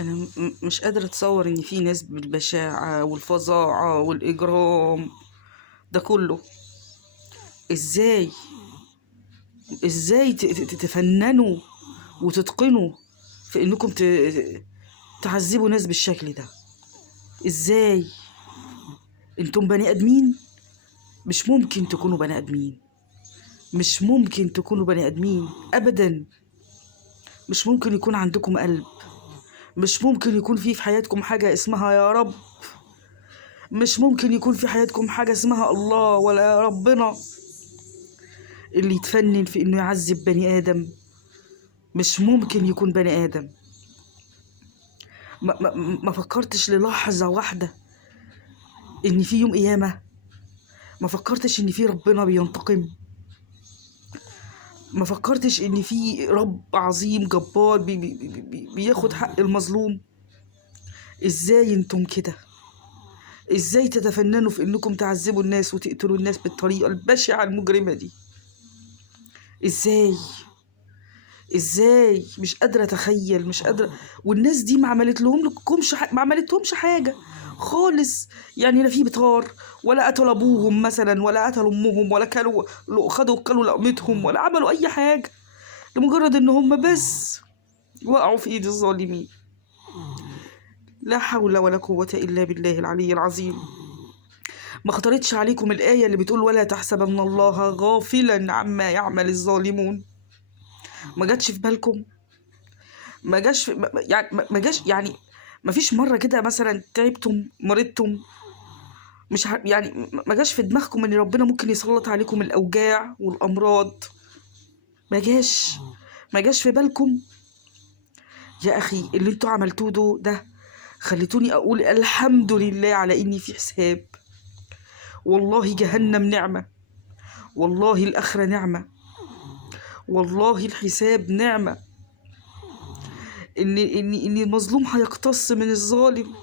انا مش قادره اتصور ان في ناس بالبشاعه والفظاعه والاجرام ده كله. ازاي ازاي تتفننوا وتتقنوا في انكم تعذبوا ناس بالشكل ده؟ ازاي؟ انتم بني ادمين؟ مش ممكن تكونوا بني ادمين، مش ممكن تكونوا بني ادمين ابدا. مش ممكن يكون عندكم قلب، مش ممكن يكون في حياتكم حاجه اسمها يا رب، مش ممكن يكون في حياتكم حاجه اسمها الله ولا ربنا اللي يتفنن في انه يعذب بني ادم. مش ممكن يكون بني ادم. ما فكرتش للحظه واحده ان في يوم قيامه؟ ما فكرتش ان في ربنا بينتقم؟ ما فكرتش ان في رب عظيم جبار بياخد حق المظلوم؟ ازاي انتم كده؟ ازاي تتفننوا في انكم تعذبوا الناس وتقتلوا الناس بالطريقه البشعه المجرمه دي؟ ازاي؟ ازاي؟ مش قادره اتخيل، مش قادره. والناس دي ما عملتهمش حاجه خالص. يعني لا في بطار، ولا قتلوا ابوهم مثلا، ولا قتلوا امهم، ولا كلوا لقمتهم، ولا عملوا اي حاجه، لمجرد ان هم بس وقعوا في ايد الظالمين. لا حول ولا قوه الا بالله العلي العظيم. ما خطرتش عليكم الايه اللي بتقول ولا تحسبن الله غافلا عما يعمل الظالمون؟ ما جاتش في بالكم؟ ما جاش يعني ما جاش يعني ما فيش مرة كده مثلا تعبتم مرضتم مش يعني ما جاش في دماغكم ان ربنا ممكن يسلط عليكم الاوجاع والامراض؟ ما جاش في بالكم؟ يا اخي اللي انتوا عملتوه ده خليتوني اقول الحمد لله على اني في حساب. والله جهنم نعمة، والله الاخرة نعمة، والله الحساب نعمة. ان المظلوم هيقتص من الظالم.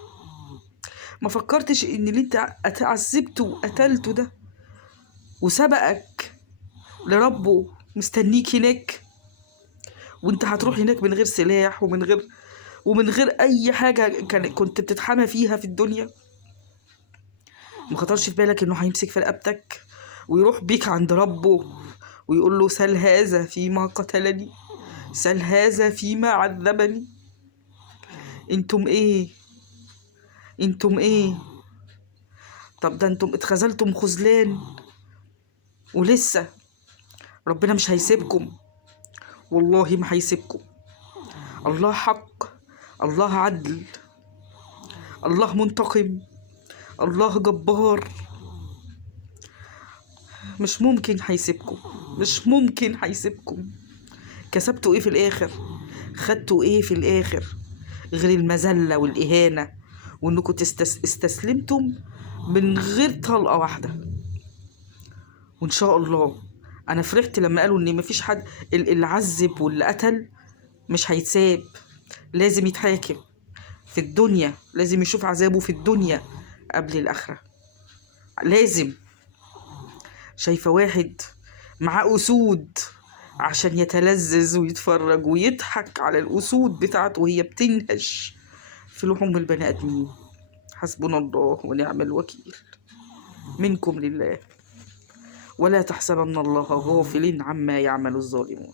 ما فكرتش ان اللي انت عذبته وقتلته ده وسبقك لربه مستنيك هناك، وانت هتروح هناك من غير سلاح ومن غير اي حاجة كنت بتتحمى فيها في الدنيا؟ ما خطرش في بالك انه هيمسك في رقبتك ويروح بيك عند ربه ويقول له سل هذا فيما قتلني، سل هذا فيما عذبني؟ انتم ايه؟ انتم ايه؟ طب ده انتم اتخذلتم خذلان ولسه ربنا مش هيسيبكم. والله ما هيسيبكم. الله حق، الله عدل، الله منتقم، الله جبار. مش ممكن هيسيبكم، مش ممكن هيسيبكم. كسبتوا ايه في الاخر؟ خدتوا ايه في الاخر غير المذلة والاهانة وانكم استسلمتم من غير طلقة واحدة؟ وان شاء الله انا فرحت لما قالوا ان مفيش حد اللي عذب واللي قتل مش هيتساب، لازم يتحاكم في الدنيا، لازم يشوف عذابه في الدنيا قبل الآخرة. لازم. شايفة واحد معاه أسود عشان يتلذذ ويتفرج ويضحك على الأسود بتاعته وهي بتنهش في لحوم البني آدمين. حسبنا الله ونعم الوكيل. منكم لله. ولا تحسبن الله غافل عما يعمل الظالمون.